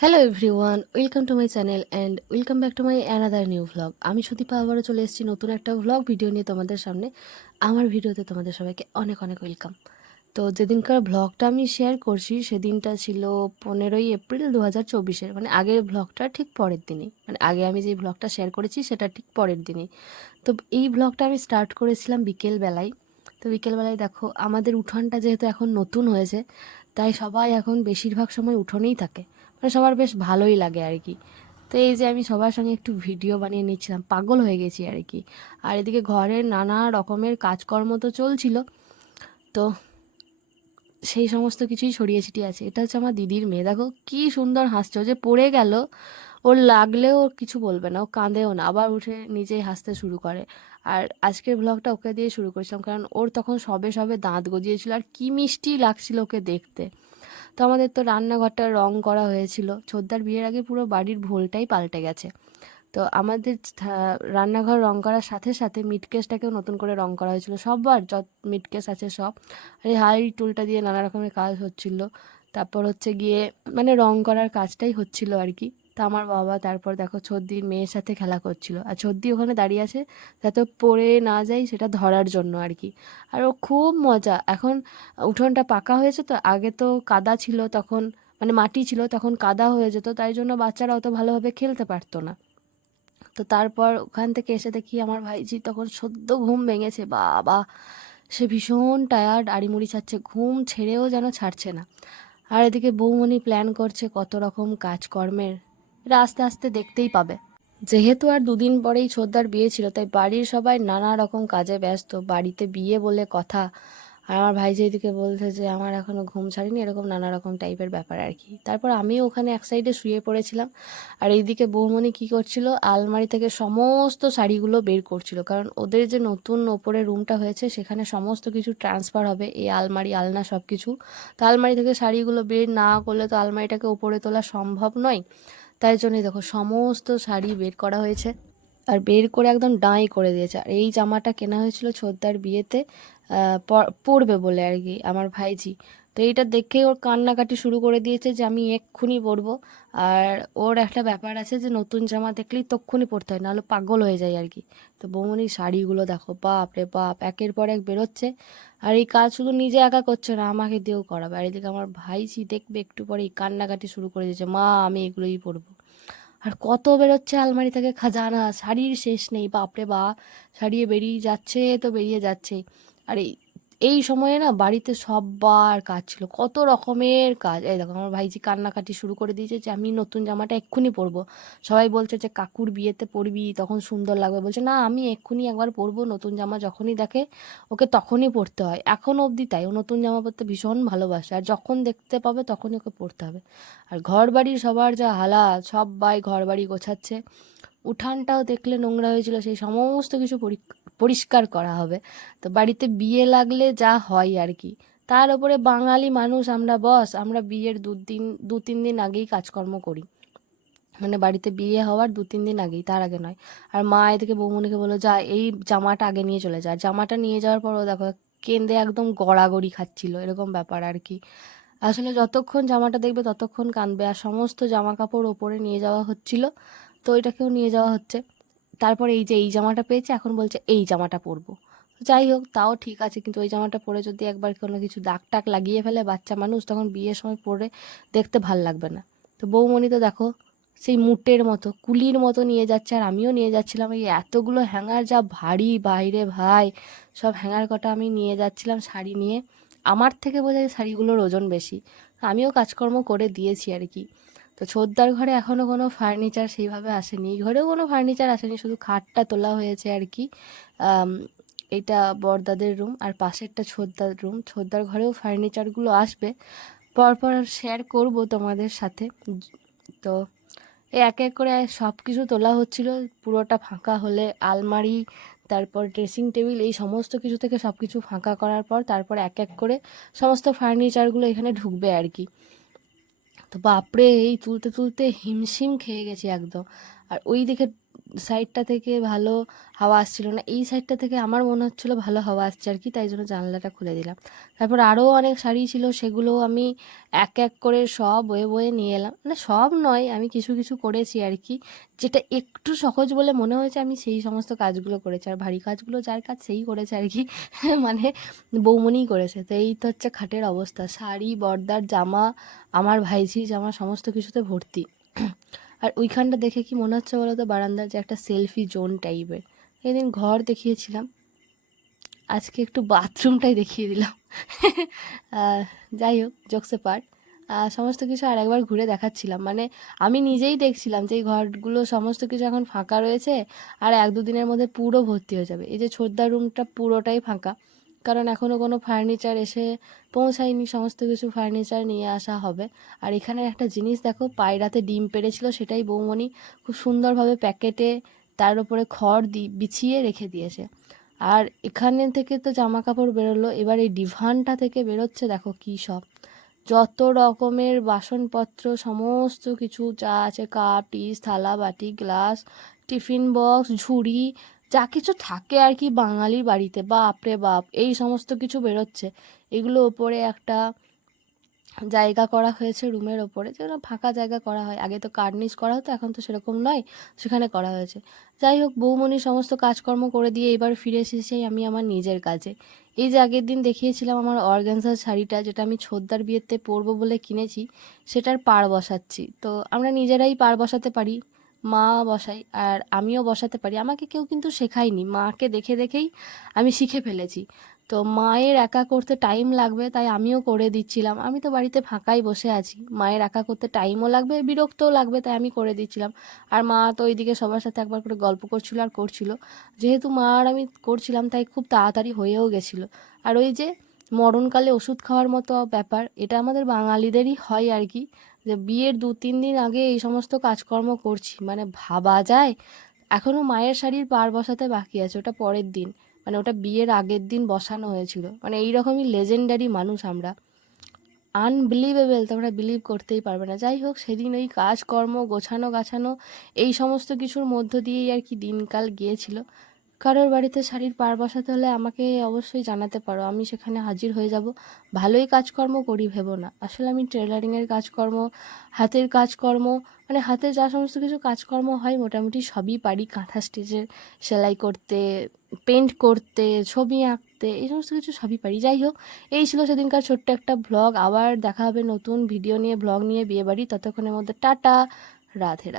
Hello everyone, welcome to my channel and welcome back to my another new vlog. আমি সুদীপা আবারও চলে এসেছি নতুন একটা ভ্লগ ভিডিও নিয়ে তোমাদের সামনে। আমার ভিডিওতে তোমাদের সবাইকে অনেক অনেক ওয়েলকাম। তো যেদিনকার ভ্লগটা আমি শেয়ার করছি সেদিনটা ছিল 15ই এপ্রিল 2024-এর, মানে আগের ভ্লগটা ঠিক পরের দিনই, মানে আগে আমি যে ভ্লগটা শেয়ার করেছি সেটা ঠিক পরের দিনই। তো এই ভ্লগটা আমি স্টার্ট করেছিলাম বিকেলবেলায়। তো বিকেলবেলায় দেখো আমাদের উঠোনটা যেহেতু এখন নতুন হয়েছে, তাই সবাই এখন বেশিরভাগ সময় উঠোনেই থাকে, মানে সবার বেশ ভালোই লাগে আর কি। তো এই যে আমি সবার সঙ্গে একটু ভিডিও বানিয়ে নিচ্ছিলাম, পাগল হয়ে গেছি আর কি। আর এদিকে ঘরের নানা রকমের কাজকর্ম তো চলছিল। তো সেই সমস্ত কিছুই ছড়িয়ে ছিটিয়ে আছে। এটা হচ্ছে আমার দিদির মেয়ে, দেখো কি সুন্দর হাসছে। ও যে পড়ে গেল, ওর লাগলেও ও কিছু বলবে না, ও কাঁদেও না, আবার উঠে নিজেই হাসতে শুরু করে। আর আজকের ব্লগটা ওকে দিয়ে শুরু করেছিলাম, কারণ ওর তখন সবে সবে দাঁত গজিয়েছিল আর কি মিষ্টি লাগছিল ওকে দেখতে। তো আমাদের তো রান্নাঘরটা রং করা হয়েছিল, ছোদ্দার বিয়ের আগে পুরো বাড়ির ভোলটাই পাল্টে গেছে। তো আমাদের রান্নাঘর রং করার সাথে সাথে মিটকেসটাকেও নতুন করে রং করা হয়েছিল, সববার যত মিটকেস আছে সব। আর এই হাই টুলটা দিয়ে নানা রকমের কাজ হচ্ছিল। তারপর হচ্ছে গিয়ে মানে রং করার কাজটাই হচ্ছিল আর কি। তা আমার বাবা তারপর দেখো ছদ্দির মেয়ের সাথে খেলা করছিল, আর ছদ্দি ওখানে দাঁড়িয়ে আছে যাতে পড়ে না যায় সেটা ধরার জন্য আর কি। আর ও খুব মজা। এখন উঠোনটা পাকা হয়েছে, তো আগে তো কাদা ছিল তখন, মানে মাটি ছিল তখন কাদা হয়ে যেত, তাই জন্য বাচ্চারা অত ভালোভাবে খেলতে পারতো না। তো তারপর ওখান থেকে এসে দেখি আমার ভাইজি তখন সদ্য ঘুম ভেঙেছে, বাবা সে ভীষণ টায়ার্ড, আড়িমুড়ি ছাড়ছে, ঘুম ছেড়েও যেন ছাড়ছে না। আর এদিকে বৌমনি প্ল্যান করছে কত রকম কাজকর্মের, এটা আস্তে আস্তে দেখতেই পাবে। যেহেতু আর দুদিন পরেই ছোদ্দার বিয়ে ছিল, তাই বাড়ির সবাই নানা রকম কাজে ব্যস্ত, বাড়িতে বিয়ে বলে কথা। আর আমার ভাই যেদিকে বলছে যে আমার এখনো ঘুম ছাড়িনি, এরকম নানা রকম টাইপের ব্যাপার আর কি। তারপর আমিও ওখানে এক সাইডে শুয়ে পড়েছিলাম। আর এইদিকে বৌমনি কি করছিল, আলমারি থেকে সমস্ত শাড়িগুলো বের করছিল, কারণ ওদের যে নতুন ওপরে রুমটা হয়েছে সেখানে সমস্ত কিছু ট্রান্সফার হবে, এই আলমারি আলনা সব কিছু। তো আলমারি থেকে শাড়িগুলো বের না করলে তো আলমারিটাকে ওপরে তোলা সম্ভব নয়। তাই জন্যই দেখো সমস্ত শাড়ি বের করা হয়েছে, আর বের করে একদম ডাঁই করে দিয়েছে। আর এই জামাটা কেনা হয়েছিল ছোদ্দার বিয়েতে পরবে বলে আর কি আমার ভাইজি। তো এইটা দেখেই ওর কান্নাকাটি শুরু করে দিয়েছে যে আমি এক্ষুনি পরবো। আর ওর একটা ব্যাপার আছে যে নতুন জামা দেখলেই তক্ষুনি পরতে হয়, নাহলে পাগল হয়ে যায় আর কি। তো বৌমনির শাড়িগুলো দেখো, বাপ রে বাপ, একের পর এক বেরোচ্ছে। আর এই কাজ শুধু নিজে একা করছে না, আমাকে দিয়েও করাবে। আর এদিকে আমার ভাইজি দেখবে একটু পরেই কান্নাকাটি শুরু করে দিয়েছে, মা আমি এগুলোই পরবো। আর কত বেরোচ্ছে আলমারি থেকে খাজানা, শাড়ির শেষ নেই, বাপরে বাপ। শাড়ি বেরিয়ে যাচ্ছে তো বেরিয়ে যাচ্ছে। আর এই এই সময়ে না বাড়িতে সববার কাজ ছিল, কত রকমের কাজ। এই দেখো আমার ভাইজি কান্নাকাটি শুরু করে দিয়েছে যে আমি নতুন জামাটা এক্ষুনি পরবো। সবাই বলছে যে কাকুর বিয়েতে পরবি তখন সুন্দর লাগবে, বলছে না আমি এক্ষুনি একবার পরবো, নতুন জামা যখনই দেখে ওকে তখনই পরতে হয়, এখনও অবধি তাই। ও নতুন জামা পরতে ভীষণ ভালোবাসে, আর যখন দেখতে পাবে তখনই ওকে পরতে হবে। আর ঘর বাড়ির সবার যা হালাত, সবাই ঘর বাড়ি গোছাচ্ছে। উঠানটাও দেখলে নোংরা হয়েছিল, সেই সমস্ত কিছু পরিষ্কার করা হবে। তো বাড়িতে বিয়ে লাগলে যা হয় আর কি। তার উপরে বাঙালি মানুষ আমরা, বস আমরা বিয়ের দু তিন দিন আগেই কাজকর্ম করি, মানে বাড়িতে বিয়ে হওয়ার 2-3 দিন আগেই, তার আগে নয়। আর মা এদিকে বৌমনিকে বললো যা এই জামাটা আগে নিয়ে চলে যা। জামাটা নিয়ে যাওয়ার পরও দেখো কেঁদে একদম গড়াগড়ি খাচ্ছিল, এরকম ব্যাপার আর কি। আসলে যতক্ষণ জামাটা দেখবে ততক্ষণ কাঁদবে। আর সমস্ত জামা কাপড় ওপরে নিয়ে যাওয়া হচ্ছিল, তো এটাকেও নিয়ে যাওয়া হচ্ছে। তারপরে এই যে এই জামাটা পেয়েছে, এখন বলছে এই জামাটা পরবো। যাই হোক, তাও ঠিক আছে, কিন্তু ওই জামাটা পরে যদি একবার কোনো কিছু দাগ টাগ লাগিয়ে ফেলে বাচ্চা মানুষ, তখন বিয়ের সময় পরে দেখতে ভাল লাগবে না। তো বৌমণি তো দেখো সেই মুটের মতো কুলির মতো নিয়ে যাচ্ছে, আর আমিও নিয়ে যাচ্ছিলাম। এই এতগুলো হ্যাঙ্গার যা ভারী বাইরে ভাই, সব হ্যাঙ্গার কটা আমি নিয়ে যাচ্ছিলাম শাড়ি নিয়ে। আমার থেকে বোধ হয় শাড়িগুলোর ওজন বেশি। আমিও কাজকর্ম করে দিয়েছি আর কি। তো ছোদ্দার ঘরে এখনও কোনো ফার্নিচার সেইভাবে আসেনি, এই ঘরেও কোনো ফার্নিচার আসেনি, শুধু খাটটা তোলা হয়েছে আর কি। আম, এটা বড়দাদের রুম, আর পাশেরটা ছোদ্দার রুম। ছোদ্দার ঘরেও ফার্নিচারগুলো আসবে, পরপর শেয়ার করব তোমাদের সাথে। তো এক এক করে সব কিছু তোলা হচ্ছিল, পুরোটা ফাঁকা হলে আলমারি, তারপর ড্রেসিং টেবিল, এই সমস্ত কিছু থেকে সব কিছু ফাঁকা করার পর তারপর এক এক করে সমস্ত ফার্নিচারগুলো এখানে ঢুকবে আর কি। তো বাপরে এই তুলতে তুলতে হিমশিম খেয়ে গেছি একদম। আর ওই দিকে সাইডটা থেকে ভালো হাওয়া আসছিল না, এই সাইডটা থেকে আমার মনে হচ্ছিলো ভালো হাওয়া আসছে আর কি, তাই জন্য জানলাটা খুলে দিলাম। তারপর আরও অনেক শাড়ি ছিল, সেগুলো আমি এক এক করে সব বয়ে বয়ে নিয়ে এলাম, মানে সব নয়, আমি কিছু কিছু করেছি আর কি, যেটা একটু সহজ বলে মনে হয়েছে আমি সেই সমস্ত কাজগুলো করেছি, আর ভারী কাজগুলো যার কাজ সেই করেছে আর কি মানে বৌমনিই করেছে। তো এই তো হচ্ছে খাটের অবস্থা, শাড়ি, বর্দার জামা, আমার ভাইঝির জামা সমস্ত কিছুতে ভর্তি। আর ওইখানটা দেখে কি মনে হচ্ছে বলো তো, বারান্দার যে একটা সেলফি জোন টাইপের। এদিন ঘর দেখিয়েছিলাম, আজকে একটু বাথরুমটাই দেখিয়ে দিলাম যাই হোক, জোকসে পার্ট। সমস্ত কিছু আর একবার ঘুরে দেখাচ্ছিলাম, মানে আমি নিজেই দেখছিলাম যে এই ঘরগুলো সমস্ত কিছু এখন ফাঁকা রয়েছে, আর 1-2 দিনের মধ্যে পুরো ভর্তি হয়ে যাবে। এই যে ছোটদার রুমটা পুরোটাই ফাঁকা, কারণ এখনও কোনো ফার্নিচার এসে পৌঁছায়নি, সমস্ত কিছু ফার্নিচার নিয়ে আসা হবে। আর এখানে একটা জিনিস দেখো, পায়রাতে ডিম পেড়েছিল, সেটাই বৌমনি খুব সুন্দরভাবে প্যাকেটে তার উপরে খড় বিছিয়ে রেখে দিয়েছে। আর এখানে থেকে তো জামা কাপড় বেরোলো, এবার এই ডিভানটা থেকে বেরোচ্ছে দেখো কী সব, যত রকমের বাসনপত্র, সমস্ত কিছু যা আছে, কাপ, ডিশ, থালা, বাটি, গ্লাস, টিফিন বক্স, ঝুড়ি, যা কিছু থাকে আর কি বাঙালির বাড়িতে, বাপ রে বাপ, এই সমস্ত কিছু বেরোচ্ছে। এগুলো ওপরে একটা জায়গা করা হয়েছে রুমের ওপরে, যেগুলো ফাঁকা জায়গা করা হয়, আগে তো কার্নিশ করা হতো, এখন তো সেরকম নয়, সেখানে করা হয়েছে। যাই হোক, বৌমনি সমস্ত কাজকর্ম করে দিয়ে এবার ফিরে এসেছি আমি আমার নিজের কাজে। এই যে আগের দিন দেখিয়েছিলাম আমার অর্গানজার শাড়িটা, যেটা আমি ছোটদার বিয়েতে পরবো বলে কিনেছি, সেটার পাড় বসাচ্ছি। তো আমরা নিজেরাই পাড় বসাতে পারি, মা বসাই আর আমিও বসাতে পারি, আমাকে কেউ কিন্তু শেখায়নি, মাকে দেখে দেখেই আমি শিখে ফেলেছি। তো মায়ের একা করতে টাইম লাগবে, তাই আমিও করে দিচ্ছিলাম, আমি তো বাড়িতে ফাঁকাই বসে আছি, মায়ের একা করতে টাইমও লাগবে, বিরক্তও লাগবে, তাই আমি করে দিচ্ছিলাম। আর মা তো ওইদিকে সবার সাথে একবার করে গল্প করছিল আর করছিল, যেহেতু মা আর আমি করছিলাম তাই খুব তাড়াতাড়ি হয়েও গেছিলো। আর ওই যে মরণকালে ওষুধ খাওয়ার মতো ব্যাপার, এটা আমাদের বাঙালিদেরই হয় আর কি, যে বিয়ের 2-3 দিন আগে এই সমস্ত কাজকর্ম করছি, মানে ভাবা যায়। এখনও মায়ের শাড়ির পাড় বসাতে বাকি আছে, ওটা পরের দিন, মানে ওটা বিয়ের আগের দিন বসানো হয়েছিল, মানে এইরকমই লেজেন্ডারি মানুষ আমরা, আনবিলিভেবল, তোমরা বিলিভ করতেই পারবে না। যাই হোক, সেদিন ওই কাজকর্ম গোছানো গাছানো এই সমস্ত কিছুর মধ্য দিয়েই আর কি দিনকাল গিয়েছিল। কারোর বাড়িতে শাড়ির পাড় বসাতে হলে আমাকে অবশ্যই জানাতে পারো, আমি সেখানে হাজির হয়ে যাব। ভালোই কাজকর্ম করি ভেবো না, আসলে আমি টেলারিংয়ের কাজকর্ম, হাতের কাজকর্ম, মানে হাতে যা সমস্ত কিছু কাজকর্ম হয় মোটামুটি সবই পারি, কাঁথা স্টিচের সেলাই করতে, পেন্ট করতে, ছবি আঁকতে, এই সমস্ত কিছু সবই পারি। যাই হোক, এই ছিল সেদিনকার ছোট্ট একটা ভ্লগ, আবার দেখা হবে নতুন ভিডিও নিয়ে, ভ্লগ নিয়ে, বিয়েবাড়ি। ততক্ষণের মধ্যে টাটা, রাধে রাধে।